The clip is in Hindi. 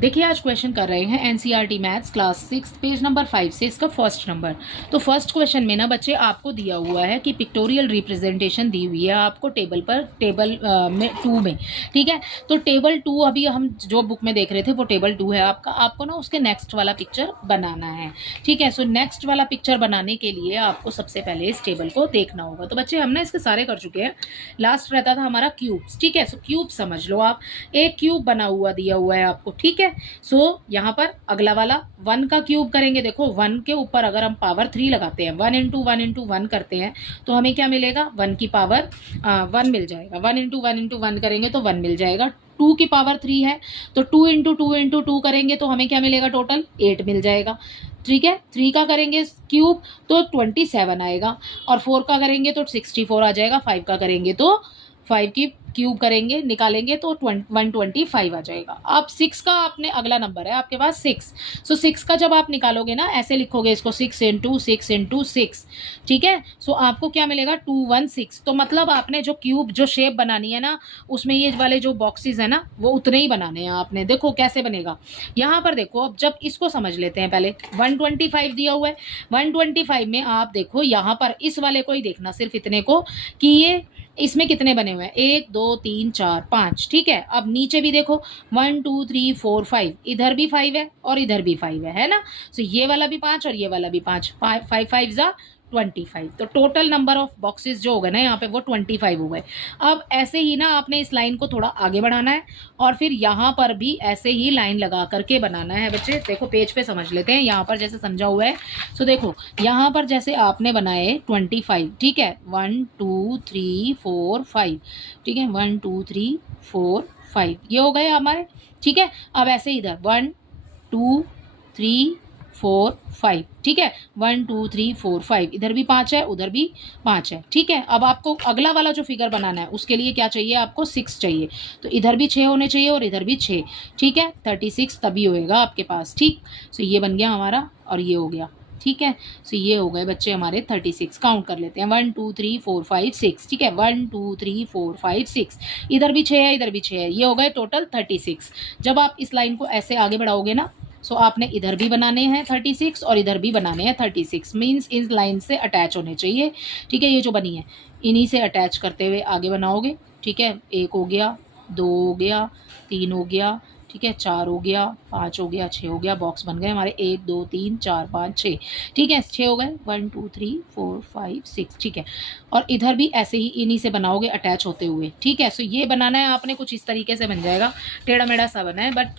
देखिए आज क्वेश्चन कर रहे हैं NCERT maths class 6 page number 5 से इसका फर्स्ट नंबर। तो फर्स्ट क्वेश्चन में ना बच्चे आपको दिया हुआ है कि पिक्टोरियल रिप्रेजेंटेशन दी हुई है आपको टेबल पर, टेबल में 2 में, ठीक है। तो टेबल 2 अभी हम जो बुक में देख रहे थे वो टेबल 2 है आपका, आपको ना उसके नेक्स्ट वाला पिक्चर बनाना है, ठीक है। सो नेक्स्ट वाला पिक्चर बनाने के लिए आपको सबसे पहले इस टेबल को देखना होगा। तो बच्चे हम ना इसके सारे कर चुके हैं, लास्ट रहता था हमारा क्यूब्स, ठीक है। सो क्यूब समझ लो आप, एक क्यूब बना हुआ दिया हुआ है आपको, ठीक है। सो यहाँ पर अगला वाला 1 का क्यूब करेंगे। देखो 1 के ऊपर अगर हम पावर 3 लगाते हैं, 1 इंटू 1 इंटू 1 करते हैं तो हमें क्या मिलेगा, 1 की पावर 1 मिल जाएगा। 1 इंटू 1 इंटू 1 करेंगे तो 1 मिल जाएगा। 2 की पावर 3 है तो 2 इंटू 2 इंटू 2 करेंगे तो हमें क्या मिलेगा, टोटल 8 मिल जाएगा, ठीक है। 3 का करेंगे क्यूब तो 27 आएगा, और 4 का करेंगे तो 64 आ जाएगा, 5 का करेंगे तो 5 की क्यूब करेंगे निकालेंगे तो 125 आ जाएगा। अब 6 का आपने अगला नंबर है आपके पास 6। सो 6 का जब आप निकालोगे ना ऐसे लिखोगे इसको 6 इंटू 6 इंटू 6, ठीक है। सो आपको क्या मिलेगा 216। तो मतलब आपने जो क्यूब जो शेप बनानी है ना उसमें ये वाले जो बॉक्सेस है ना वो उतने ही बनाने हैं आपने। देखो कैसे बनेगा, यहाँ पर देखो। अब जब इसको समझ लेते हैं पहले, 125 दिया हुआ है, 125 में आप देखो यहाँ पर इस वाले को ही देखना, सिर्फ इतने को कि ये इसमें कितने बने हुए हैं, 1 2 3 4 5, ठीक है। अब नीचे भी देखो 1 2 3 4 5, इधर भी 5 है और इधर भी 5 है ना। सो ये वाला भी 5 और ये वाला भी 5, 5 5 जा 25। तो टोटल नंबर ऑफ बॉक्सेस जो हो गए ना यहाँ पे वो 25 हो गए। अब ऐसे ही ना आपने इस लाइन को थोड़ा आगे बढ़ाना है और फिर यहाँ पर भी ऐसे ही लाइन लगा करके बनाना है। बच्चे देखो पेज पे समझ लेते हैं, यहाँ पर जैसे समझा हुआ है। सो देखो यहाँ पर जैसे आपने बनाए 25, ठीक है, 1 2 3 4 5, ठीक है, 1 2 3 4 5 ये हो गए हमारे, ठीक है। अब ऐसे इधर 1 2 3 4 5, ठीक है, 1 2 3 4 5, इधर भी 5 है उधर भी 5 है, ठीक है। अब आपको अगला वाला जो फिगर बनाना है उसके लिए क्या चाहिए, आपको 6 चाहिए। तो इधर भी 6 होने चाहिए और इधर भी 6, ठीक है। 36 तभी होएगा आपके पास, ठीक। सो ये बन गया हमारा और ये हो गया, ठीक है। सो ये हो गए बच्चे हमारे 36। काउंट कर लेते हैं, 1 2 3 4 5 6, ठीक है, 1 2 3 4 5 6, इधर भी 6 है इधर भी 6 है, ये हो गए टोटल 36। जब आप इस लाइन को ऐसे आगे बढ़ाओगे ना, सो आपने इधर भी बनाने हैं 36 और इधर भी बनाने हैं 36, मीन्स इस लाइन से अटैच होने चाहिए, ठीक है। ये जो बनी है इन्हीं से अटैच करते हुए आगे बनाओगे, ठीक है। 1 हो गया, 2 हो गया, 3 हो गया, ठीक है, 4 हो गया, 5 हो गया, 6 हो गया, बॉक्स बन गए हमारे 1 2 3 4 5 6, ठीक है, 6 हो गए, 1 2 3 4 5 6, ठीक है। और इधर भी ऐसे ही इन्हीं से बनाओगे अटैच होते हुए, ठीक है। सो ये बनाना है आपने, कुछ इस तरीके से बन जाएगा, टेढ़ा मेढ़ा सा बना है बट